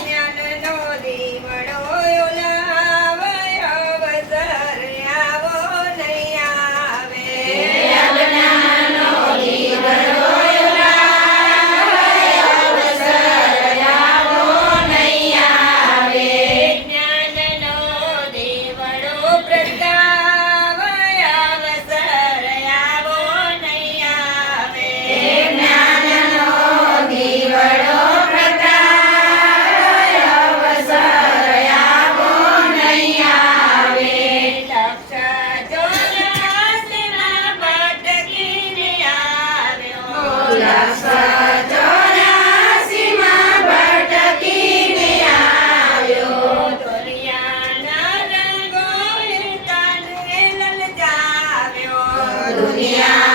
જ્ઞાનનો દીવડો ઓલા dunia.